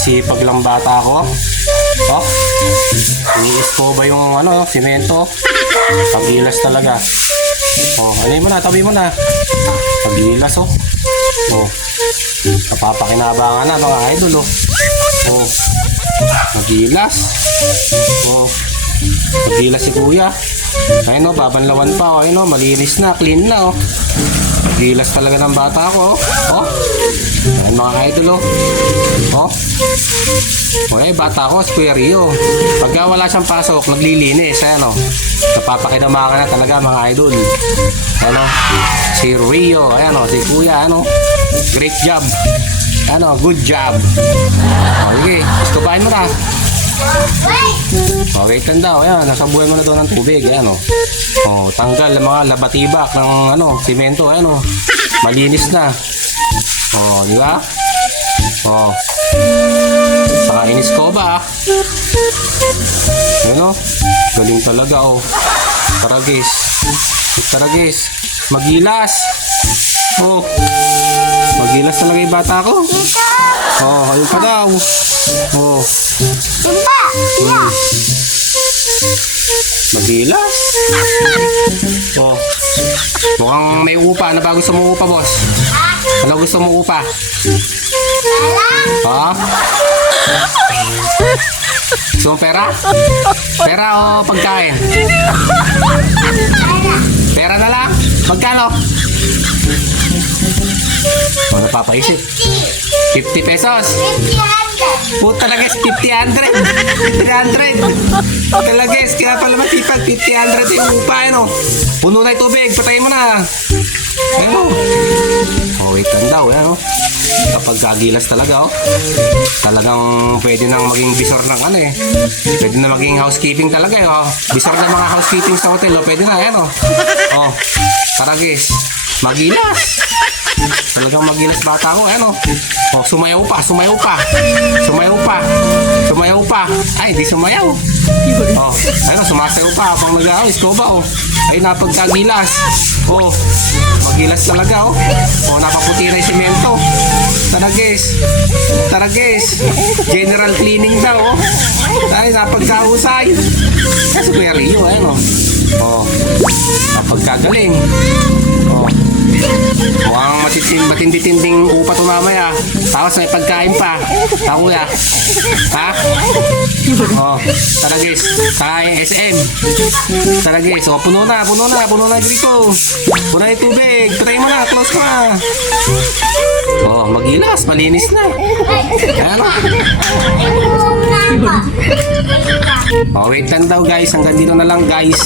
Napakasipag lang bata ko. Oh, iniisko ba yung simento? Pagilas talaga. Oh, mo na, tabi mo na. Pagilas oh. Oh, napapakinabangan na mga idol oh. Oh, pagilas. Oh, pagilas si kuya. Ayun oh, babanlawan pa oh. Ayun oh, malinis na, clean na oh. Pagilas talaga ng bata ko oh. Oh, ayun mga idol oh. Oh, okay, bata ko, si Kuya Rio. Pagka wala siyang pasok, naglilinis. Ayan o. Napapakinamakan na talaga mga idol. Ayan o. Si Rio. Ayan o. Si Kuya. Ano. Great job. Ano. Good job. Okay. Iskubahin mo na. Okay, tanda o. Ayan. Nasabuhay mo na doon ng tubig. Ayan o. O, tanggal ang mga labatibak ng simento. Ayan o. Malinis na. O, di ba? O. Saka inis ko ba? Ano? Galing talaga oh. Taragis. Taragis. Magilas. Oh. Magilas talaga yung bata ko. Oh, ayun pa daw. Oh. Magilas. Oh. Mukhang may upa. Ano ba gusto mo upa, boss? Ano gusto mo upa? Ha? So, pera? Pera o pagkain? Pera na lang? Magkano? O, napapaisip. 50 pesos? Puta na guys, 50, 100. 300. Talaga guys, kaya pala matipag. 50, 100 yung upa, ano? Puno na yung tubig, patayin mo na. Ano? Oh, ikan daw, ano? Kapag kagilas talaga, oh. Talagang pwede nang maging bisor ng pwede na maging housekeeping talaga, oh. Bisor ng mga housekeeping sa hotel, oh. Pwede na, yan, oh. Oh, taragis. Magilas. Talagang magilas bata ko, ano. Oh, sumayaw pa, sumayaw pa. Sumayaw pa. Sumayaw pa. Ay, di sumayaw. Oh, ano, sumasayaw pa habang iskoba, oh. Ay, napagkagilas. Oh, magilas talaga, oh. Oh, napaputi na yung semento. Taragis. Taragis. General cleaning daw, oh. Ay, napagkahusay. Kasi Kuya Rio, ano. Oh, napagkagaling. Oh. Mukhang matindi-tinding upa ito mamaya. Tapos may pagkain pa. Kuya. Ha? Oh, taragis. Saka yung SM. Taragis. Oh, puno na dito. Puno na yung tubig. Patay mo na, close mo na. Oh, magilas, malinis na. Ayan. Oh, wait lang daw guys. Hanggang dito na lang guys.